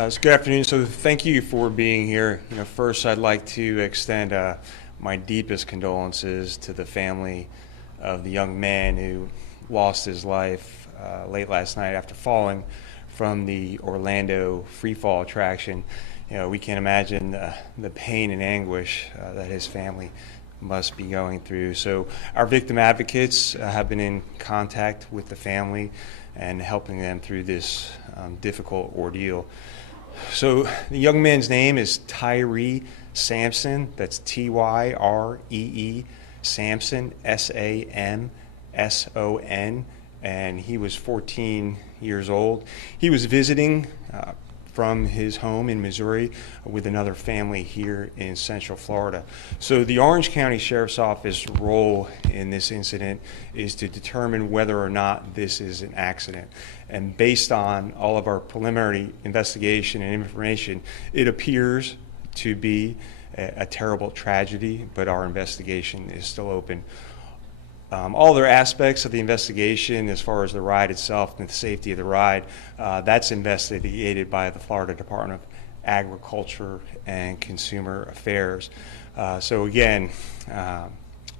Good afternoon. So thank you for being here. First I'd like to extend my deepest condolences to the family of the young man who lost his life late last night after falling from the Orlando free fall attraction. We can't imagine the pain and anguish that his family must be going through. So our victim advocates have been in contact with the family and helping them through this difficult ordeal. So the young man's name is Tyree Sampson. That's Tyree Sampson, Samson, and he was 14 years old. He was visiting from his home in Missouri with another family here in Central Florida. So the Orange County Sheriff's Office role in this incident is to determine whether or not this is an accident. And based on all of our preliminary investigation and information, it appears to be a terrible tragedy, but our investigation is still open. All other aspects of the investigation, as far as the ride itself and the safety of the ride, that's investigated by the Florida Department of Agriculture and Consumer Affairs. So again,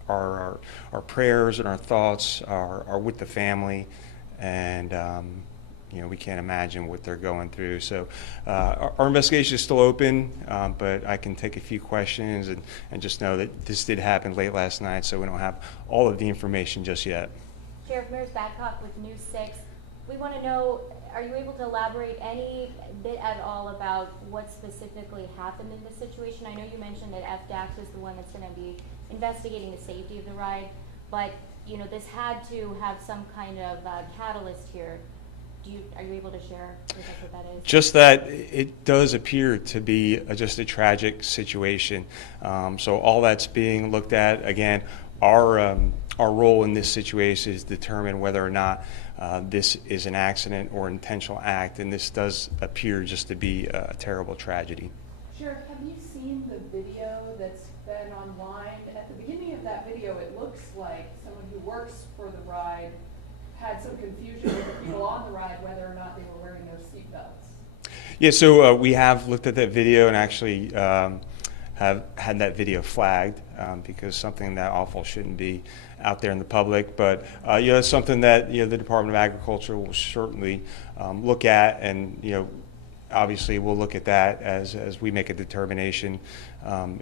our prayers and our thoughts are with the family, and we can't imagine what they're going through. So our investigation is still open, but I can take a few questions and just know that this did happen late last night, so we don't have all of the information just yet. Sheriff Mears Babcock with News 6. We want to know, are you able to elaborate any bit at all about what specifically happened in this situation? I know you mentioned that FDAX is the one that's going to be investigating the safety of the ride, but this had to have some kind of catalyst here. Are you able to share with us what that is? Just that it does appear to be just a tragic situation. So all that's being looked at. Again, our role in this situation is to determine whether or not this is an accident or intentional act, and this does appear just to be a terrible tragedy. Sheriff, have you seen the video that's been online? At the beginning of that video, it looks like someone who works for the ride had some confusion with the people on the ride whether or not they were wearing their seatbelts. Yeah, so we have looked at that video and actually have had that video flagged because something that awful shouldn't be out there in the public. But it's something that the Department of Agriculture will certainly look at, and obviously we'll look at that as we make a determination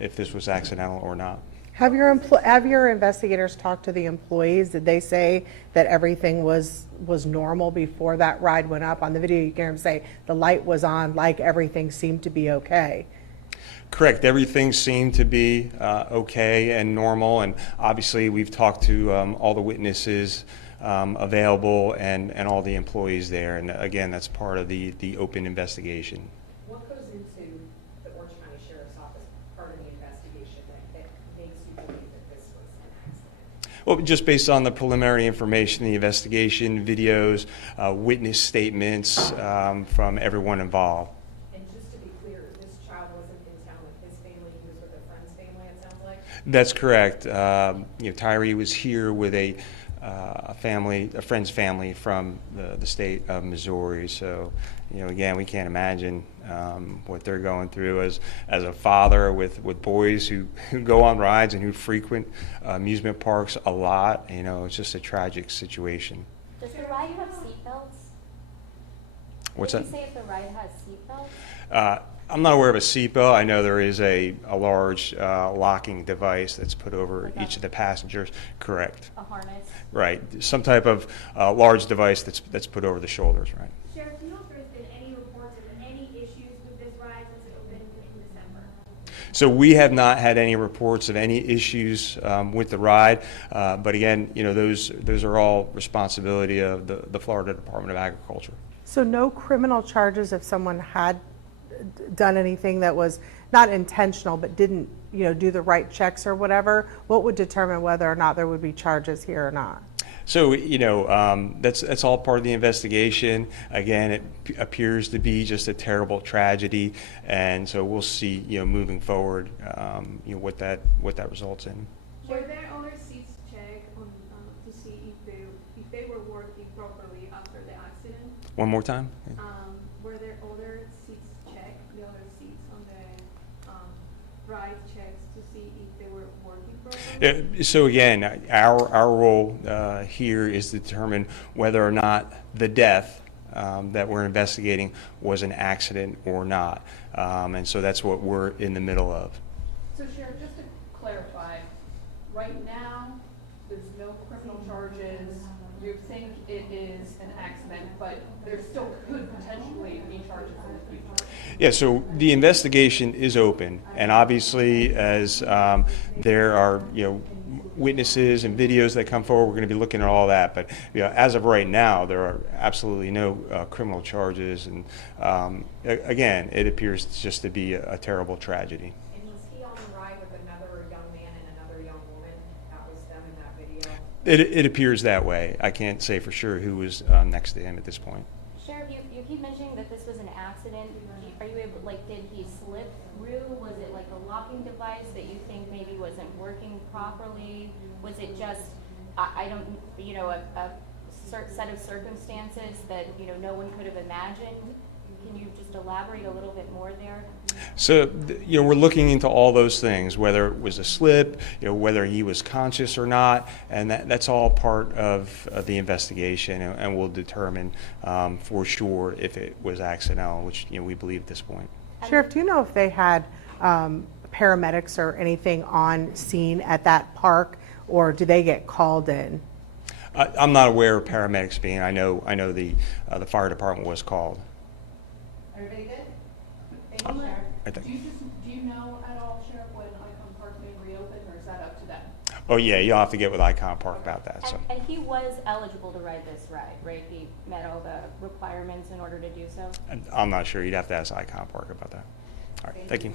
if this was accidental or not. Have your investigators talked to the employees? Did they say that everything was normal before that ride went up? On the video, you can hear them say the light was on, like everything seemed to be okay. Correct. Everything seemed to be okay and normal, and obviously we've talked to all the witnesses available and all the employees there, and again, that's part of the open investigation. What goes into the Orange County Sheriff's Office part of the investigation that makes you believe that this was an accident? Well, just based on the preliminary information, the investigation, videos, witness statements from everyone involved. And just to be clear, this child wasn't in town with his family, he was with a friend's family, it sounds like? That's correct. Tyree was here with a friend's family from the state of Missouri. So, again, we can't imagine what they're going through as a father with boys who go on rides and who frequent amusement parks a lot. It's just a tragic situation. Does the ride have seatbelts? What's Did that? you say if the ride has seatbelts? I'm not aware of a seatbelt. I know there is a large locking device that's put over each of the passengers. Correct. A harness? Right. Some type of large device that's put over the shoulders, right? Sheriff, do you know if there's been any reports of any issues with this ride since it opened in December? So we have not had any reports of any issues with the ride, but again, those are all responsibility of the Florida Department of Agriculture. So no criminal charges if someone had done anything that was not intentional but didn't do the right checks or whatever? What would determine whether or not there would be charges here or not? So that's all part of the investigation. Again, it appears to be just a terrible tragedy, and so we'll see moving forward what that results in. Were there other seats checked to see if they were working properly after the accident? One more time. Were there other seats checked ride checks to see if they were working properly? So again, our role here is to determine whether or not the death that we're investigating was an accident or not. And so that's what we're in the middle of. So Sheriff, just to clarify, right now, there's no criminal charges. You think it is an accident, but there still could potentially be charges in the future. Yeah, so the investigation is open, and obviously, as there are, witnesses and videos that come forward, we're going to be looking at all that. But as of right now, there are absolutely no criminal charges, and again, it appears just to be a terrible tragedy. And was he on the ride with another young man and another young woman? That was them in that video? It appears that way. I can't say for sure who was next to him at this point. Sheriff, you keep mentioning that this was an accident. Are you able, did he slip through? Was it like a locking device that you think maybe wasn't working properly? Was it just, I don't, a set of circumstances that, no one could have imagined? Can you just elaborate a little bit more there? So, we're looking into all those things, whether it was a slip, whether he was conscious or not, and that's all part of the investigation, and we'll determine for sure if it was accidental, which, we believe at this point. Sheriff, do you know if they had paramedics or anything on scene at that park, or do they get called in? I'm not aware of paramedics being. I know the fire department was called. Everybody good? Thank you, Sheriff. I think. Do you know at all, Sheriff, when Icon Park may reopen, or is that up to them? Oh yeah, you'll have to get with Icon Park about that. So. And he was eligible to ride this ride, right? He met all the requirements in order to do so? I'm not sure. You'd have to ask Icon Park about that. All right, thank you.